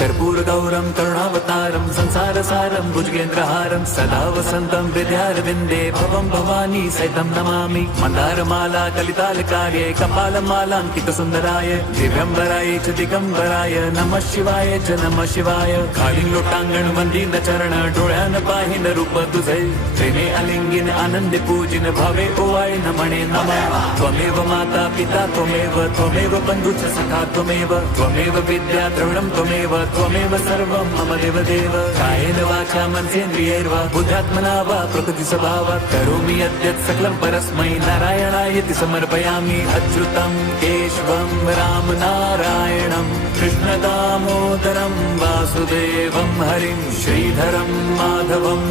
कर्पूरगौरं करुणावतारं संसारसारं भुजगेन्द्रहारं सदा वसन्तं हृदयारविन्दे भवं भवानी सहितं नमामि। मन्दारमाला कलितालकार्ये कपालमालाङ्कितसुन्दराय दिव्यम्बराय च दिगम्बराय नमः शिवाय च नमः शिवाय। खालील लोटांगण वंदीन चरण डोळ्यान पाहिन रूप तुझे प्रेमे अलिंगिन आनंदे पूजिन भावे ओवाळे नमणे नमः। त्वमेव माता पिता त्वमेव बन्धुश्च सखा त्वमेव विद्या द्रविणं त्वमेव सर्वं मम देवदेव। कायेन वाचा मनसेन्द्रियैर्वा बुद्ध्यात्मना वा प्रकृति स्वभावात् करोमि यद्यत् सकलं परस्मै नारायणायति समर्पयामि। अच्युतं केशवं राम नारायणं कृष्णदामोदरं वासुदेवं हरिं श्रीधरं माधवम्।